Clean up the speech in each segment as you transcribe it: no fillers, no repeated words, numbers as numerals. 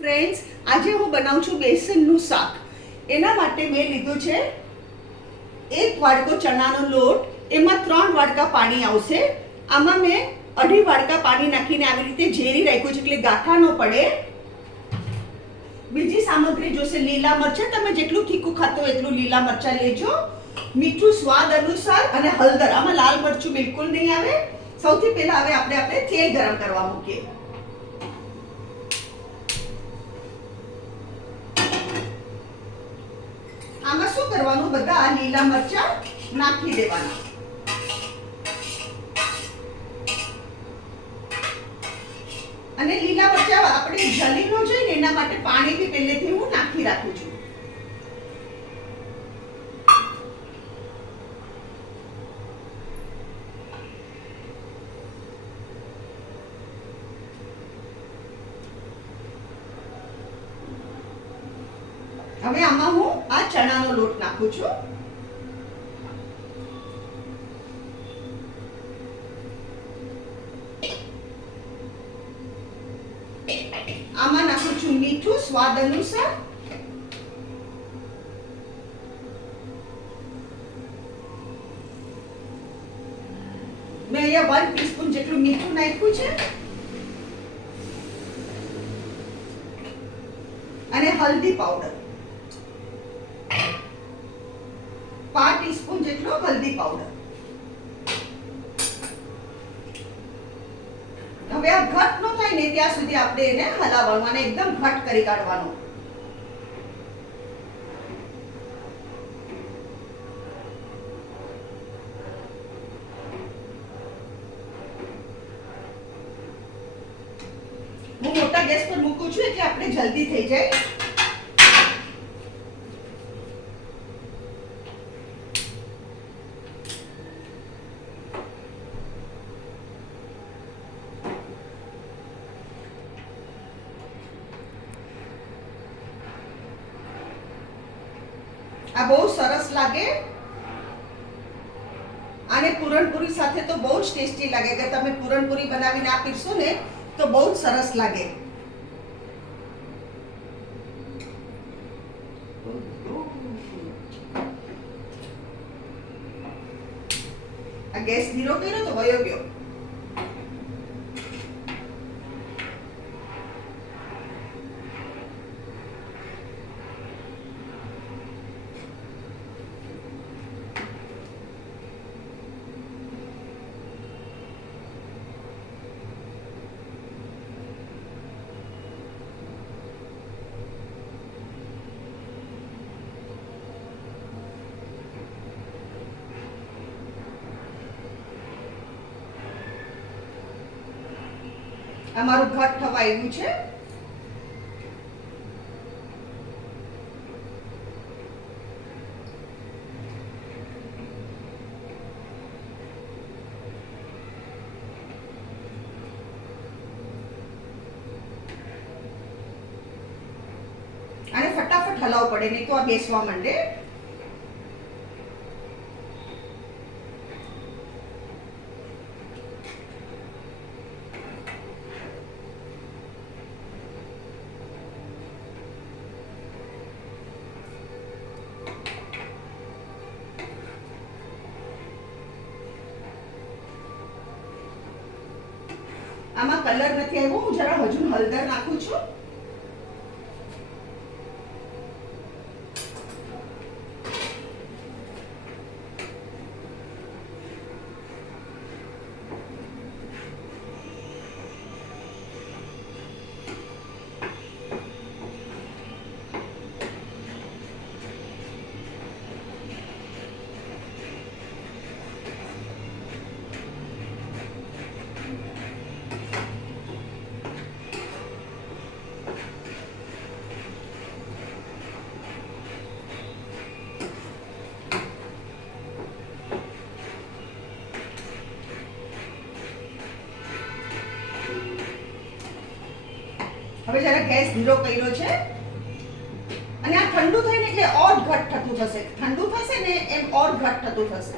Friends, આજે હું બનાવું છું બેસનનું શાક. એના માટે મેં લીધું છે 1 વાડકો ચણાનો લોટ, એમાં 3 વાડકા પાણી આવશે. આમાં મેં 2.5 વાડકા પાણી નાખીને આવી રીતે ઝેરી રાખ્યું છે એટલે ગાંઠા ન પડે. બીજી સામગ્રી જોશે લીલા મરચાં, તમે જેટલું તીખું ખાતો હોય એટલું લીલા મરચાં લેજો. મીઠું સ્વાદ અનુસાર અને હળદર. આમાં લાલ મરચું બિલકુલ નહીં આવે. સૌથી પહેલા હવે આપણે તેલ ગરમ કરવા મૂકીએ. આમાં શું કરવાનું, બધા લીલા મરચાં નાખી દેવાના. અને લીલા મરચાં આપણે જલી ન જોઈએ ને એના માટે પાણી બી પહેલેથી હું નાખી રાખું છું. હવે આમાં હું આ ચણાનો લોટ નાખું છું. આમાં નાખું છું મીઠું સ્વાદ અનુસાર. મેં અહીંયા 1 ટીસ્પૂન જેટલું મીઠું નાખ્યું છે. અને હલ્દી પાવડર 5 ટીસ્પૂન જેટલો હલ્દી પાવડર. હવે આ ઘટ ન થાય ને ત્યાં સુધી આપણે એને હલાવવાનું અને એકદમ ઘટ કરી કાઢવાનું. હું મોટા ગેસ પર મૂકું છું એટલે આપણે જલ્દી થઈ જાય. આ બહુ સરસ લાગે અને પૂરણપૂરી સાથે તો બહુ જ ટેસ્ટી લાગે. કે તમે પૂરણપૂરી બનાવીને આપીશો ને તો બહુ જ સરસ લાગે. આ ગેસ ધીરો કર્યો તો વયો ગયો. અમારું ઘટ થવા આવ્યું છે. અને ફટાફટ હલાવવું પડે નહીં તો આ બેસવા માંડે. આમાં કલર નથી આવ્યો, હું જરા હજુ હળદર નાખું છું. હવે જરા ગેસ ધીરો કર્યો છે અને આ ઠંડુ થઈને એટલે ઓર ઘટ થતું થશે. ઠંડુ થશે ને એમ ઓર ઘટ થતું થશે.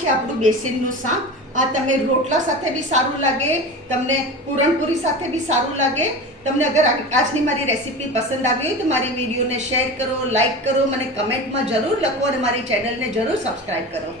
છે આપણું બેસનનું શાક. આ તમે રોટલા સાથે બી સારું લાગે, તમને પૂરણપૂરી સાથે બી સારું લાગે. તમને અગર આજની મારી રેસીપી પસંદ આવી હોય તો મારી વિડીયોને શેર કરો, લાઈક કરો, મને કમેન્ટમાં જરૂર લખો અને મારી ચેનલને જરૂર સબસ્ક્રાઈબ કરો.